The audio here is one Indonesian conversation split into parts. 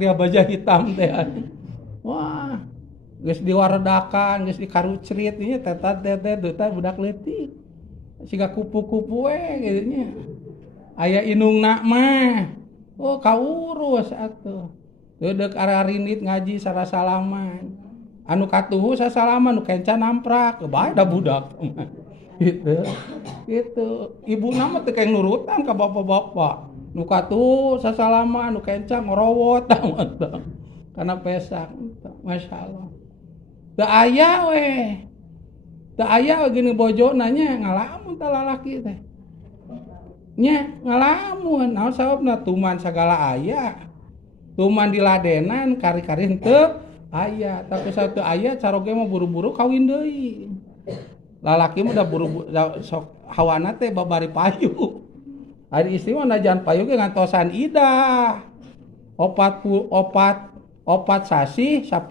satria baja hitam teh. Wah, geus diwaredakan, geus dikarucrit ieu teh budak leutik. Siga kupu-kupu we gitu nya. Aya indungna mah. Oh, kaurus atuh. Deudek ararinit ngaji sarasalaman. Anu katuhu sasalaman nu kencan namprak, bae da budak. Gitu. Gitu. Ibuna mah teu keng nurutan ka bapak-bapak. Nu katuhu sasalaman nu kencan ngorowot tah. Kana pesak. Masyaallah. Teu aya we. Teu aya gini bojona nya ngalamun tah lalaki teh. Nya ngalamun naon sababna tuman sagala aya. Tuman diladenan kari-kari henteu aya, tapi satu aya caroge mah buru-buru kawin deui. Lalaki mah da buru sok hawana teh babari payu. Ari istri mah najan payu ge ngantosan idah. Opat sasi 10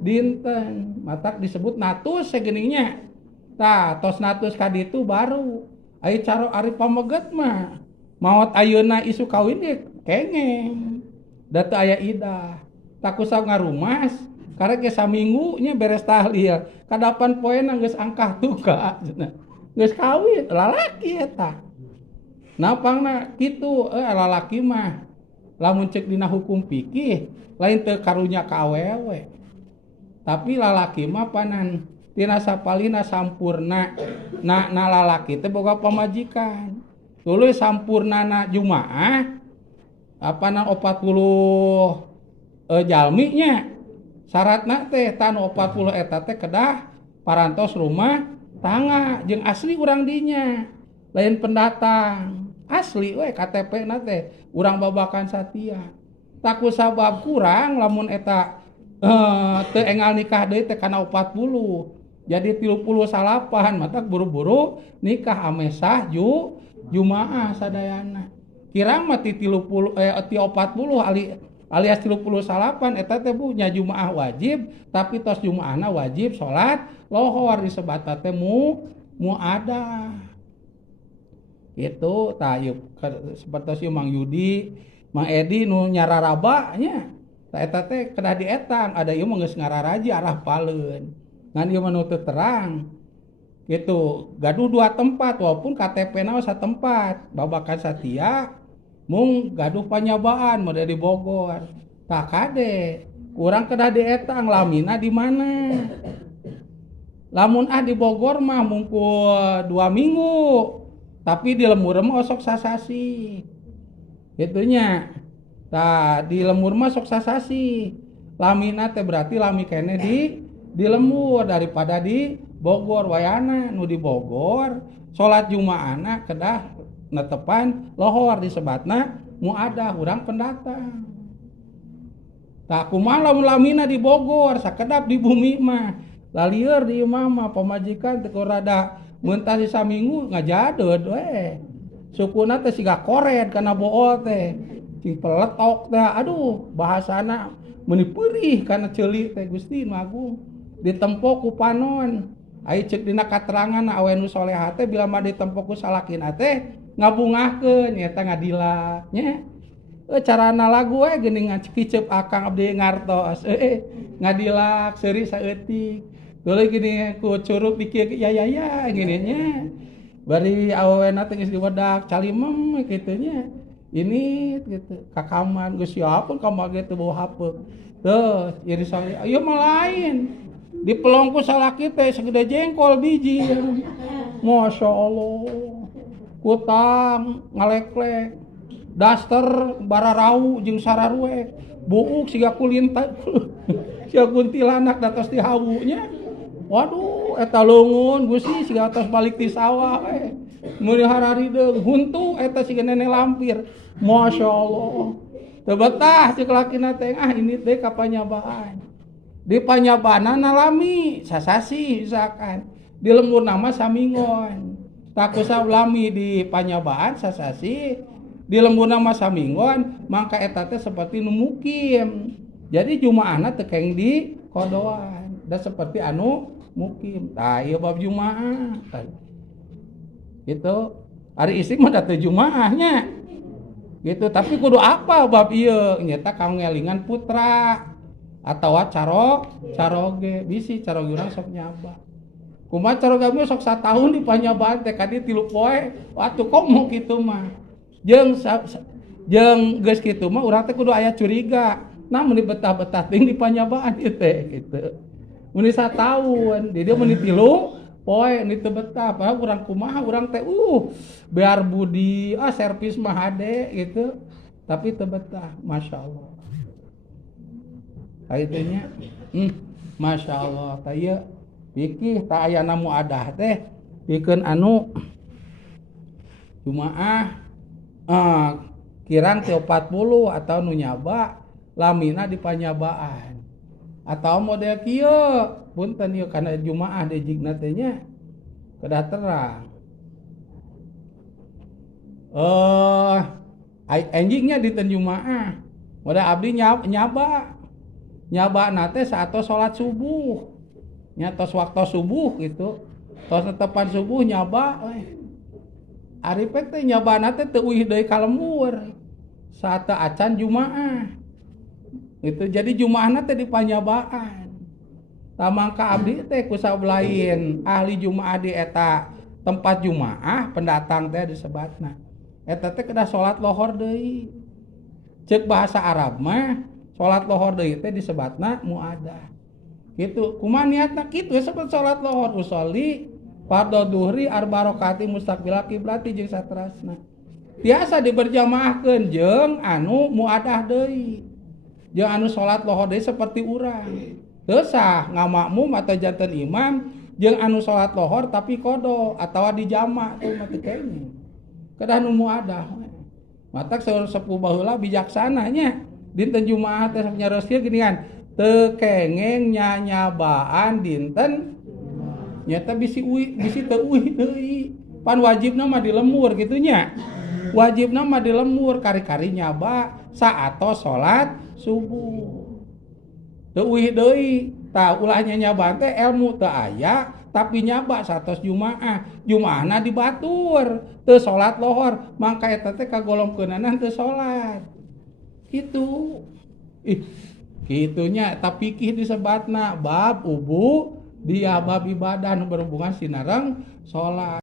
dinten. Matak disebut natus segeuning tah tos natus ka ditu baru ai caro ari pameget mah maot ayeuna isu kawin ge kengeng da teu aya idah tak kusab ngarumas karek ge saminggu nya beres tahlil kadapan poena geus angkah tuka geus kawin lalaki eta napangna kitu lalaki mah lamun ceuk dina hukum fikih lain teu karunya ka awewe tapi lalaki mah panan tina sapalina sampurna na lalaki teh boga pamajikan tuluy sampurnana jumaah apana 40 jalmi nya syaratna teh tan 40 eta teh kedah parantos rumah tangga jeung asli urang dinya lain pendatang asli we KTP na teh urang babakan satia tak kusabab kurang lamun eta teu engal nikah deui teh kana 40 jadi 38 matak buru-buru nikah amesah jumaah sadayana kirang mah ti 40 alias 38 eta teh bu nya jumaah wajib tapi tos jumaahna wajib salat lohor disebata teh muadah gitu tah ieu sapertos ieu Mang Yudi Mang Edi nu nyararaba nya tah eta teh kedah dietang ada ieu mah geus ngararaji arah paleun ngan ieu menuntut terang gitu gaduh 2 tempat walaupun KTP-na satempat babakan satia mung gaduh panyabaan mode di Bogor tak kade kurang kedah dietang lamina di mana lamun di Bogor mah mungkul 2 minggu tapi di lembur mah sok sasasi gitunya tah di lembur mah sok sasasi lamina teh berarti lami kene di lembur daripada di Bogor wayana nu di Bogor salat jumaahna kedah netepan lohor disebatna muadah urang pendatang tah kumaha lamun lamina di Bogor sakedap di bumi mah lalieur di imah mah pamajikan teu rada meuntas di saminggu ngajadeud we sukuna teh siga kored kana bool teh cing peletok teh aduh bahasana meuni peurih kana ceuli teh Gusti Nu Agung ditempo ku panon ai ceuk dina katerangan awe nu salehah teh bila mah ditempo ku salakina teh ngabungahkeun eta ngadila nya carana lagu we geuning ngacicep akang abdi ngartos ngadilak seuri saeutik tuluy gini ku curug dikieu ya gini nya bari awewena teh geus diwedak calimem kitu nya ini gitu kakaman geus siapun kamar ge teu bau hapeuk teuh iri saleh ieu mah lain di pelongku salaki teh segede jengkol biji Masya Allah kutang ngaleklek daster bararau jeung sararwek buuk siga kulinta siga kuntilanak datos di hawunya waduh eta leungeun Gusti siga tos balik ti sawah meuli hararideung huntu eta siga nenek lampir Masya Allah teu betah ceuk lakina teh ini teh kapanyabaan di panyabanana lami sasasi misalkan di lembur nama samingon tak usah lami di panyabaan sasasi di lembur nama samingon mangka eta teh seperti nu mukim jadi jumaahna teu keng di kodoan da seperti anu mukim tah ieu bab jumaah gitu hari istri mah da teu jumaahnya gitu. Tapi kudu apa bab ieu nyata kaongelingan putra atawa caroge bisi caroge urang sok nyaba kumaha caroge mah sok satahun di panyabaan teh kadi 3 poe atuh komo kitu mah jeung geus kitu mah urang teh kudu aya curiga nah mun betah-betah ting di panyabaan ieu teh kitu mun satahun di dia mun 3 poe nu teu betah padahal urang kumaha urang teh bear budi servis mah hade gitu tapi teu betah masyaallah kaitunya masyaallah tah ieu pikih tah aya namu adah teh pikeun anu jumaah kirang 40 atau nu nyaba lamina di panyabaan atau model kieu punten ieu kana jumaah dejigna teh nya kedah terang anjingnya dinten jumaah model abdi nyaba nate saat sholat subuh nyatos waktu subuh gitu tos netepan subuh nyaba aripek teh nyaba nate teu uih deui ka lembur saat acan jumaah itu jadi jumaah nate di panyabaan tamangka abdi teh ku sabelain ahli jumaah di eta tempat jumaah pendatang teh disebatna eta teh kedah sholat lohor deui ceuk bahasa Arab mah sholat lohor deui teh disebatna muadah. Gitu. Kumaha niatna kitu sebut sholat lohor usolli fardhu duhri arba rakaati mustaqbil kiblati jeung saterasna. Tiasa diberjamaahkeun jeung anu muadah deui. Jeung anu sholat lohor deui seperti urang. Teu sah ngamakmum atau janten imam jeung anu sholat lohor tapi kodo atawa dijama teu mah teu kene. Kedah nu muadah. Matak sepuh baheula bijaksana nya. Dinten jumaah teh sok nyareuskeun geuningan teu kengeng nyanyabaan dinten nyata bisi teu uih deui pan wajibna mah di lemur kitu nya wajibna mah di lemur kari-kari nyaba saatos salat subuh teu uih deui tah ulah nyanyabaan teh ilmu teu aya tapi nyaba satos jumaahna dibatur teu salat lohor mangka eta teh kagolongkeunana teu salat gitu kitunya tapi fikih disebatna bab ubu dia bab ibadah nu berhubungan sinareng salat